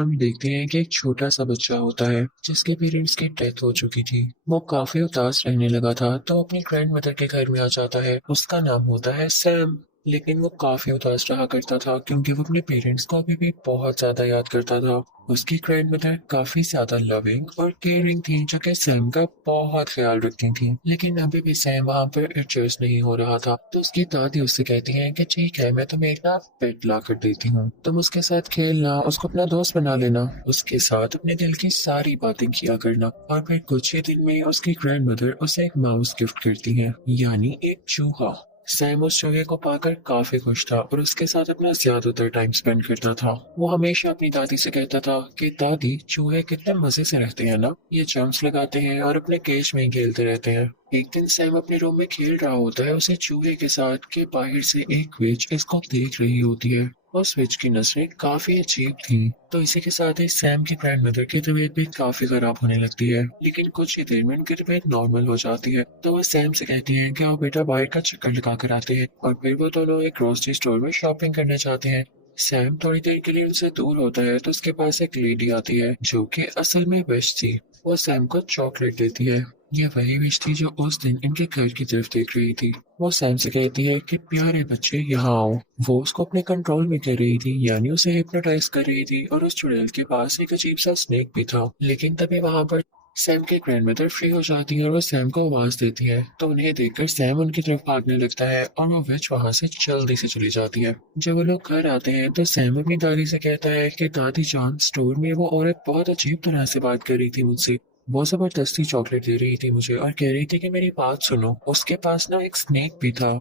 हम देखते हैं कि एक छोटा सा बच्चा होता है जिसके पेरेंट्स की डेथ हो चुकी थी। वो काफी उदास रहने लगा था तो अपनी ग्रैंड मदर के घर में आ जाता है। उसका नाम होता है सैम। लेकिन वो काफी उदास रहा करता था क्योंकि वो अपने पेरेंट्स को अभी भी बहुत ज्यादा याद करता था। उसकी ग्रैंड मदर काफी ज्यादा लविंग और केयरिंग थी जो कि सैम का बहुत ख्याल रखती थी। लेकिन अभी भी सैम वहाँ पर एडजस्ट नहीं हो रहा था तो उसकी दादी उससे कहती है कि ठीक है, मैं तुम्हें एक ना पेट ला कर देती हूँ, तुम उसके साथ खेलना, उसको अपना दोस्त बना लेना, उसके साथ अपने दिल की सारी बातें किया करना। और फिर कुछ ही दिन में उसकी ग्रैंड मदर उसे एक माउस गिफ्ट करती है, यानी एक चूहा। सैम उस चूहे को पाकर काफी खुश था और उसके साथ अपना ज्यादातर टाइम स्पेंड करता था। वो हमेशा अपनी दादी से कहता था कि दादी, चूहे कितने मजे से रहते हैं ना, ये जंप्स लगाते हैं और अपने केज में ही खेलते रहते हैं। एक दिन सैम अपने रूम में खेल रहा होता है उसे चूहे के साथ कि बाहर से एक विच इसको देख रही होती है। उस विच की नजरें काफी अजीब थी। तो इसी के साथ ही सैम की ग्रैंड मदर की तबीयत भी काफी खराब होने लगती है। लेकिन कुछ ही देर में उनकी तबीयत नॉर्मल हो जाती है तो वो सैम से कहती हैं कि आओ बेटा बाहर का चक्कर लगा कर आते हैं। और फिर वो दोनों एक ग्रोसरी स्टोर में शॉपिंग करना चाहते हैं। सैम थोड़ी देर के लिए उनसे दूर होता है तो उसके पास एक लेडी आती है जो कि असल में विश थी। वो सैम को चॉकलेट देती है। ये वही विश थी जो उस दिन इनके घर की तरफ देख रही थी। वो सैम से कहती है कि प्यारे बच्चे यहाँ आओ। वो उसको अपने कंट्रोल में कर रही थी, यानी उसे हिप्नोटाइज कर रही थी। और उस चुड़ैल के पास एक अजीब सा स्नेक भी था। लेकिन तभी वहां पर सैम के ग्रैंडमदर फ्री हो जाती है और वो सैम को आवाज देती है तो उन्हें देखकर सैम उनकी तरफ भागने लगता है और वो विच वहां से जल्दी से चली जाती है। जब वो लोग घर आते हैं तो सैम अपनी दादी से कहता है कि दादी जान, स्टोर में वो औरत बहुत अजीब तरह से बात कर रही थी मुझसे। वो जबरदस्ती चॉकलेट दे रही थी मुझे और कह रही थी कि मेरी बात सुनो, उसके पास ना एक स्नेक भी था।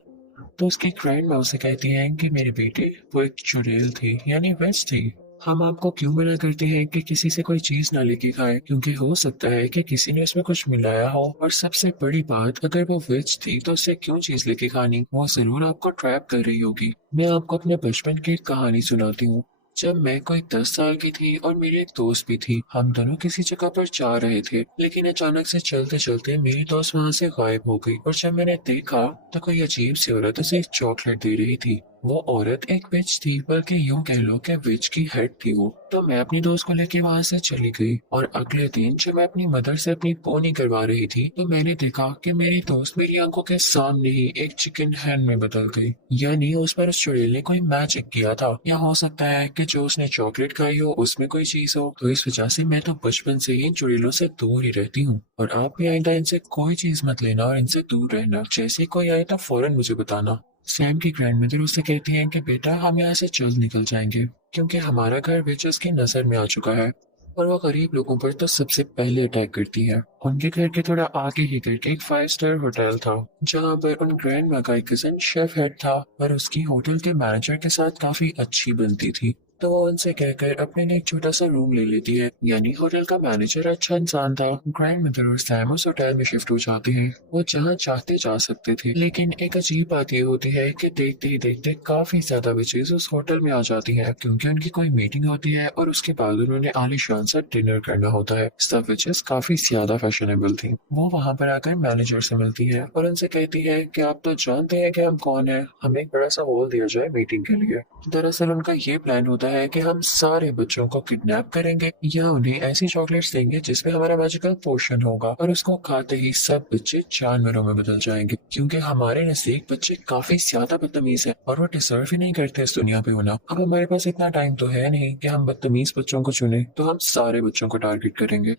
तो उसकी ग्रैंड माँ उसे कहती हैं कि मेरे बेटे, वो एक चुड़ैल थी, यानी वेज थी। हम आपको क्यों मना करते हैं कि किसी से कोई चीज ना लेके खाए, क्योंकि हो सकता है कि किसी ने उसमें कुछ मिलाया हो। और सबसे बड़ी बात, अगर वो वेज थी तो उससे क्यों चीज लेके खानी, वो जरूर आपको ट्रैप कर रही होगी। मैं आपको अपने बचपन की एक कहानी सुनाती हूँ। जब मैं कोई 10 साल की थी और मेरी एक दोस्त भी थी, हम दोनों किसी जगह पर जा रहे थे। लेकिन अचानक से चलते चलते मेरी दोस्त वहां से गायब हो गई और जब मैंने देखा तो कोई अजीब सी औरत उसे एक चॉकलेट दे रही थी। वो औरत एक विच थी, बल्कि यूं कह लो कि विच की हेड थी वो। तो मैं अपनी दोस्त को लेके वहां से चली गई और अगले दिन जब मैं अपनी मदर से अपनी पोनी करवा रही थी तो मैंने देखा कि मेरी दोस्त मेरी आंखों के सामने ही एक चिकन हैन में बदल गई। यानी उस पर उस चुड़ैल ने कोई मैजिक किया था, या हो सकता है कि जो उसने चॉकलेट खाई हो उसमें कोई चीज हो। तो इस वजह से मैं तो बचपन से ही इन चुड़ैलों से दूर ही रहती हूँ। और आप भी आइंदा इनसे कोई चीज मत लेना और इनसे दूर रहना। जैसे कोई आए तो फौरन मुझे बताना। सैम की ग्रैंडमदर उससे कहती हैं कि बेटा, हम यहाँ से जल्द निकल जाएंगे क्योंकि हमारा घर विचेस की नजर में आ चुका है। और वो गरीब लोगों पर तो सबसे पहले अटैक करती है। उनके घर के थोड़ा आगे ही करके एक 5 स्टार होटल था जहाँ पर उन ग्रैंड माँ का एक कजन शेफ हेड था और उसकी होटल के मैनेजर के साथ काफी अच्छी बनती थी। तो वो उनसे कहकर अपने लिए एक छोटा सा रूम ले लेती है, यानी होटल का मैनेजर अच्छा इंसान था। ग्रैंड मदर और सैम उस होटल में शिफ्ट हो जाते हैं। वो जहाँ चाहते जा सकते थे, लेकिन एक अजीब बात ये होती है कि देखते ही देखते काफी ज्यादा विचेस उस होटल में आ जाती है क्योंकि उनकी कोई मीटिंग होती है और उसके बाद उन्होंने आलीशान सा डिनर करना होता है। सब विचेस काफी ज्यादा फैशनेबल थी। वो वहां पर आकर मैनेजर से मिलती है और उनसे कहती है कि आप तो जानते हैं कि हम कौन है, हमें एक बड़ा सा हॉल दिया जाए मीटिंग के लिए। दरअसल उनका ये प्लान होता है कि हम सारे बच्चों को किडनैप करेंगे या उन्हें ऐसी चॉकलेट्स देंगे जिसमें हमारा मैजिकल पोशन होगा और उसको खाते ही सब बच्चे जानवरों में बदल जाएंगे, क्योंकि हमारे नजदीक बच्चे काफी ज्यादा बदतमीज हैं और वो डिजर्व ही नहीं करते इस दुनिया पे होना। अब हमारे पास इतना टाइम तो है नहीं कि हम बदतमीज बच्चों को चुने, तो हम सारे बच्चों को टारगेट करेंगे।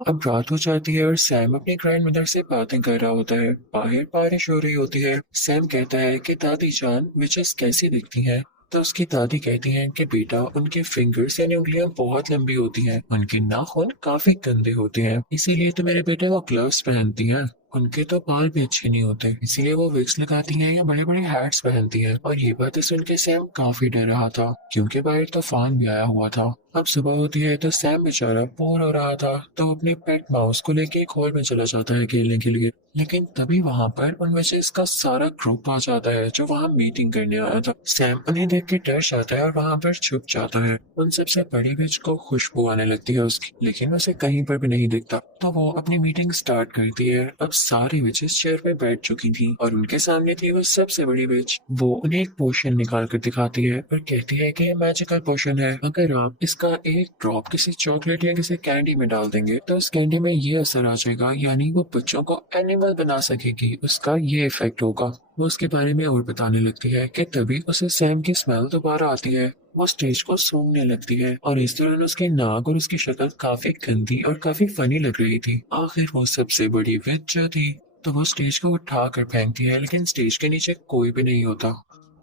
अब रात हो जाती है और सैम अपनी ग्रैंड मदर से बातें कर रहा होता है। बाहर बारिश हो रही होती है। सैम कहता है कि दादी जान, विचेस कैसी दिखती हैं? तो उसकी दादी कहती हैं कि बेटा, उनके फिंगर्स यानी उंगलियां बहुत लंबी होती हैं, उनके नाखून काफी गंदे होते हैं, इसीलिए तो मेरे बेटे वो ग्लव्स पहनती हैं। उनके तो बाल भी अच्छे नहीं होते, इसीलिए वो विग्स लगाती हैं या बड़े बड़े हैट्स पहनती हैं। और ये बातें सुन के सैम काफी डर रहा था क्योंकि बाहर तूफान भी आया हुआ था। अब सुबह होती है तो सैम बेचारा बोर हो रहा था, तो अपने पेट माउस को लेके एक हॉल में चला जाता है खेलने के लिए। लेकिन तभी वहां पर उन विचेस का सारा ग्रुप आ जाता है जो वहां मीटिंग करने आया था। सैम उन्हें देख के डर जाता है और वहां पर छुप जाता है। उन सबसे बड़ी विच को खुशबू आने लगती है उसकी, लेकिन उसे कहीं पर भी नहीं दिखता। तो वो अपनी मीटिंग स्टार्ट करती है। अब सारी विचेस चेयर पे बैठ चुकी थी और उनके सामने थी वो सबसे बड़ी विच। वो उन्हें एक पोशन निकाल कर दिखाती है और कहती है कि ये मैजिकल पोशन है। अगर आप इसका एक ड्रॉप किसी चॉकलेट या किसी कैंडी में डाल देंगे तो उस कैंडी में ये असर आ जाएगा, यानी वो बच्चों को एनिमल बना सकेगी, उसका ये इफेक्ट होगा। वो उसके बारे में और बताने लगती है कि तभी उसे सैम की स्मेल दोबारा आती है। वो स्टेज को सूंघने लगती है और इस दौरान उसके नाक और उसकी शक्ल काफी गंदी और काफी फनी लग रही थी। आखिर वो सबसे बड़ी विच जो थी, तो वो स्टेज को उठा कर फेंकती है, लेकिन स्टेज के नीचे कोई भी नहीं होता।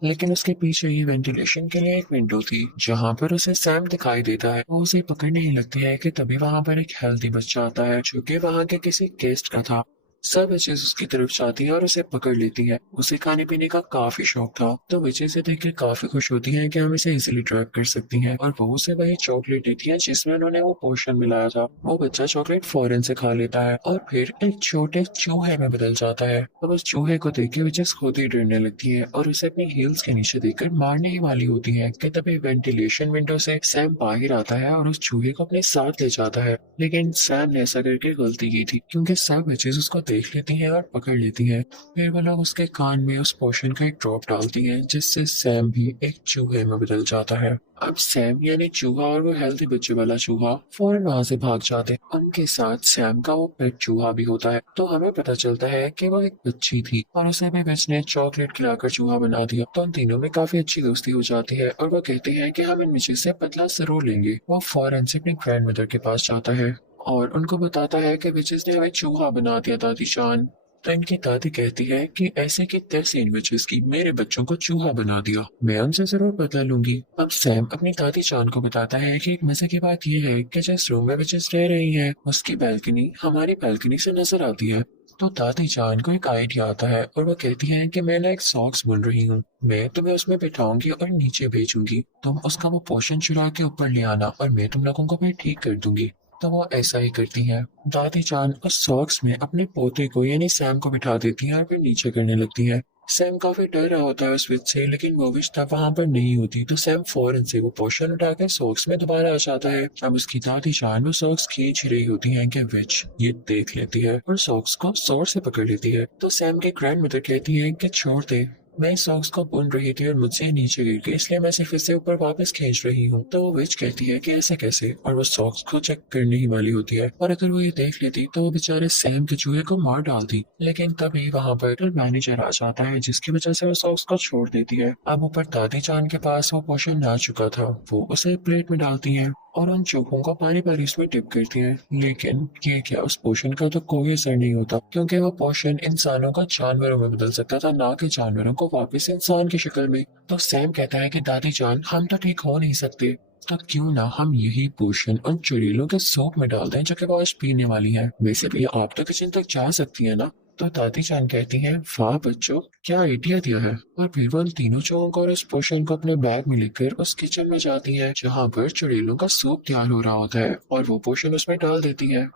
लेकिन उसके पीछे ही वेंटिलेशन के लिए एक विंडो थी जहां पर उसे सैम दिखाई देता है। वो उसे पकड़ने ही लगती है कि तभी वहां पर एक हेल्दी बच्चा आता है जो कि वहां के किसी गेस्ट का था। सब विचेस उसकी तरफ जाती है और उसे पकड़ लेती है। उसे खाने पीने का काफी शौक था, तो विचेस से देख के काफी खुश होती हैं कि हम इसे इजीली ट्रैप कर सकती हैं, और वो उसे वही चॉकलेट देती है जिसमें उन्होंने वो पोशन मिलाया था। वो बच्चा चॉकलेट फौरन से खा लेता है और फिर एक छोटे चूहे में बदल जाता है। अब उस चूहे को देख के विचेस खुद ही डरने लगती है और उसे अपनी हील्स के नीचे देखकर मारने ही वाली होती है कि तभी वेंटिलेशन विंडो से सैम बाहर आता है और उस चूहे को अपने साथ ले जाता है। लेकिन सैम ने ऐसा करके गलती की थी, क्योंकि सब विचेस उसको देख लेती हैं और पकड़ लेती हैं। फिर वो लोग उसके कान में उस पोशन का एक ड्रॉप डालती हैं जिससे सैम भी एक चूहे में बदल जाता है। अब सैम यानी चूहा और वो हेल्दी बच्चे वाला चूहा फौरन वहां से भाग जाते हैं। उनके साथ सैम का वो पेट चूहा भी होता है। तो हमें पता चलता है कि वो एक बच्ची थी और उसे भी विच ने चॉकलेट खिलाकर चूहा बना दिया। तो उन तीनों में काफी अच्छी दोस्ती हो जाती है और वो कहते हैं कि हम इन विचें से बदला जरूर लेंगे। वो फौरन से अपनी ग्रैंड मदर के पास जाता है और उनको बताता है कि विचेस ने हमें चूहा बना दिया दादी जान। तो इनकी दादी कहती है कि ऐसे की तैसे इन विचेस की मेरे बच्चों को चूहा बना दिया, मैं उनसे जरूर बदला लूंगी। अब सैम अपनी दादी जान को बताता है कि एक मजे की बात यह है कि जिस रूम में विचेस रह रही है उसकी बैल्कनी हमारी बैल्कनी से नजर आती है। तो दादी जान को एक आइडिया आता है और वो कहती है कि मैं ना एक सॉक्स बुन रही हूँ, मैं तुम्हें उसमें बिठाऊंगी और नीचे भेजूंगी। तुम उसका वो पोर्शन चुरा के ऊपर ले आना और मैं तुम लोगों को भी ठीक कर दूंगी। तो वो ऐसा ही करती हैं। दादी जान उस सॉक्स में अपने पोते को यानी सैम को बिठा देती हैं और फिर नीचे करने लगती हैं। सैम काफी डर रहा होता है उस विच से, लेकिन वो विच तब वहां पर नहीं होती। तो सैम फौरन से वो पोर्शन उठा के सॉक्स में दोबारा आ जाता है। अब उसकी दादी जान वो सॉक्स खींच ही रही होती है कि विच ये देख लेती है और सॉक्स को जोर से पकड़ लेती है। तो सैम की ग्रैंड मदर कहती है कि छोड़ दे, मैं इस सॉक्स को बुन रही थी और मुझसे नीचे गिर गई, इसलिए मैं सिर्फ इसे ऊपर वापस खींच रही हूँ। तो वो विच कहती है कि ऐसे कैसे, और वो सॉक्स को चेक करने ही वाली होती है। और अगर वो ये देख लेती तो वो बेचारे सैम के चूहे को मार डालती। लेकिन तभी वहां पर मैनेजर आ जाता है जिसकी वजह से वो सॉक्स को छोड़ देती है। अब ऊपर दादी जान के पास वो पोशन आ चुका था, वो उसे प्लेट में डालती है और उन चूहों को पानी पर इसमें डिप करती हैं। लेकिन ये क्या, उस पोशन का तो कोई असर नहीं होता, क्योंकि वो पोशन इंसानों को जानवरों में बदल सकता था, ना कि जानवरों को वापस इंसान की शक्ल में। तो सैम कहता है कि दादी जान हम तो ठीक हो नहीं सकते, तो क्यों ना हम यही पोशन उन चुड़ैलों के सूप में डाल दें जो कि वो आज पीने वाली है। वैसे भी आप तो किचन तक जा सकती है ना। तो दादी जान कहती हैं वाह बच्चों, क्या आइडिया दिया है। और फिर वो उन तीनों चूहों को और उस पोशन को अपने बैग में लेकर उस किचन में जाती है जहाँ पर चुड़ैलों का सूप तैयार हो रहा होता है, और वो पोशन उसमें डाल देती है।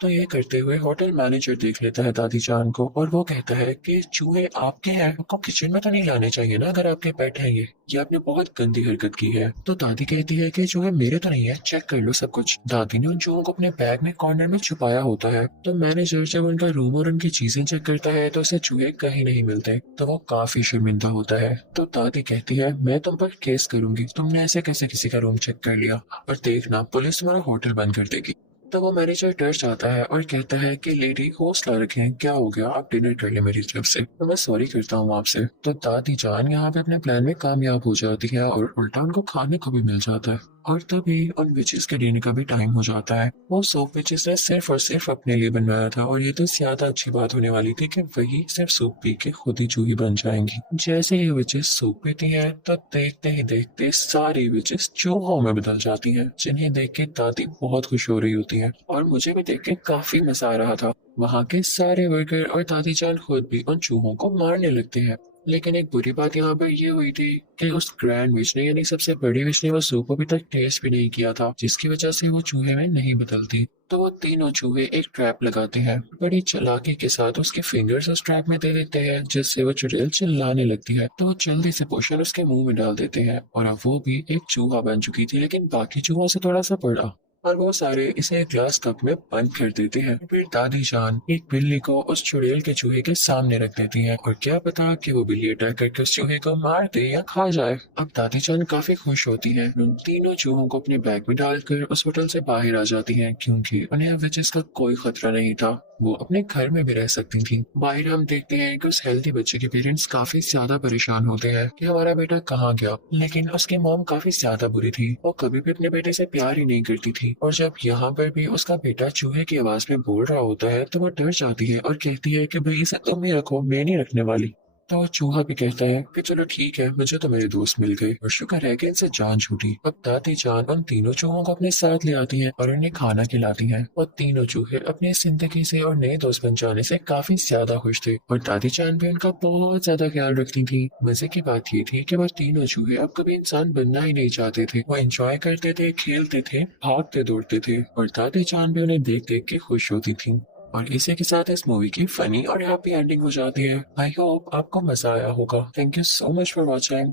तो ये करते हुए होटल मैनेजर देख लेता है दादी जान को और वो कहता है कि चूहे आपके हैं, आपको किचन में तो नहीं लाने चाहिए ना अगर आपके पेट हैं। ये आपने बहुत गंदी हरकत की है। तो दादी कहती है कि चूहे मेरे तो नहीं है, चेक कर लो सब कुछ। दादी ने उन चूहों को अपने बैग में कॉर्नर में छुपाया होता है। तो मैनेजर जब उनका रूम और उनकी चीजें चेक करता है तो उसे चूहे कहीं नहीं मिलते, तो वो काफी शर्मिंदा होता है। तो दादी कहती है मैं तुम पर केस करूंगी, तुमने ऐसे कैसे किसी का रूम चेक कर लिया, और देखना पुलिस तुम्हारा होटल बंद कर देगी। तो वो मैनेजर डर जाता है और कहता है कि लेडी हौसला रखें, क्या हो गया, आप डिनर कर ले मेरी तरफ से, तो मैं सॉरी करता हूँ आपसे। तो दादी जान यहाँ पे अपने प्लान में कामयाब हो जाती है और उल्टा उनको खाने को भी मिल जाता है। और तभी उन विचेस के डिनर का भी टाइम हो जाता है। वो सूप विचेस ने सिर्फ और सिर्फ अपने लिए बनवाया था, और ये तो ज्यादा अच्छी बात होने वाली थी कि वही सिर्फ सूप पी के खुद ही चूही बन जाएंगी। जैसे ही विचेस सूप पीती हैं तो देखते ही देखते सारी विचेस चूहों में बदल जाती हैं, जिन्हें देख के दादी बहुत खुश हो रही होती है और मुझे भी देख के काफी मजा आ रहा था। वहाँ के सारे वर्कर और दादी जान खुद भी उन चूहों को मारने लगते हैं। लेकिन एक बुरी बात यहाँ पर ये हुई थी कि उस ग्रैंड विच ने यानी सबसे बड़ी विच ने वो सूप अभी तक टेस्ट भी नहीं किया था, जिसकी वजह से वो चूहे में नहीं बदलती। तो वो तीनों चूहे एक ट्रैप लगाते हैं, बड़ी चालाकी के साथ उसके फिंगर्स उस ट्रैप में दे देते हैं, जिससे वो चुड़ैल चिल्लाने लगती है। तो वो जल्दी से पोशन उसके मुंह में डाल देते हैं और अब वो भी एक चूहा बन चुकी थी, लेकिन बाकी चूहों से थोड़ा सा बड़ा। और वो सारे इसे एक ग्लास कप में बंद कर देते हैं। फिर दादी जान एक बिल्ली को उस चुड़ैल के चूहे के सामने रख देती है, और क्या पता कि वो बिल्ली अटैक करके उस चूहे को मार दे या खा जाए। अब दादी जान काफी खुश होती है, उन तीनों चूहों को अपने बैग में डालकर उस होटल से बाहर आ जाती हैं, क्योंकि उन्हें अब विचेस का कोई खतरा नहीं था। वो अपने घर में भी रह सकती थी। बाहर हम देखते हैं कि उस हेल्दी बच्चे के पेरेंट्स काफी ज्यादा परेशान होते हैं कि हमारा बेटा कहाँ गया, लेकिन उसकी मॉम काफी ज्यादा बुरी थी। वो कभी भी अपने बेटे से प्यार ही नहीं करती थी, और जब यहाँ पर भी उसका बेटा चूहे की आवाज में बोल रहा होता है तो वो डर जाती है और कहती है कि भाई इसे तुम ही रखो, मैं नहीं रखने वाली। तो चूहा भी कहता है कि चलो ठीक है, मुझे तो मेरे दोस्त मिल गए और शुक्र है कि इनसे जान छूटी। अब दादी जान उन तीनों चूहों को अपने साथ ले आती है और उन्हें खाना खिलाती है, और तीनों चूहे अपनी जिंदगी से और नए दोस्त बन जाने से काफी ज्यादा खुश थे, और दादी जान भी उनका बहुत ज्यादा ख्याल रखती थी। मजे की बात ये थी कि वो तीनों चूहे अब कभी इंसान बनना ही नहीं चाहते थे। वो एंजॉय करते थे, खेलते थे, भागते दौड़ते थे, और दादी जान भी उन्हें देख देख के खुश होती थी। और इसी के साथ इस मूवी की फनी और हैप्पी एंडिंग हो जाती है। आई होप आपको मजा आया होगा। Thank you so much for watching.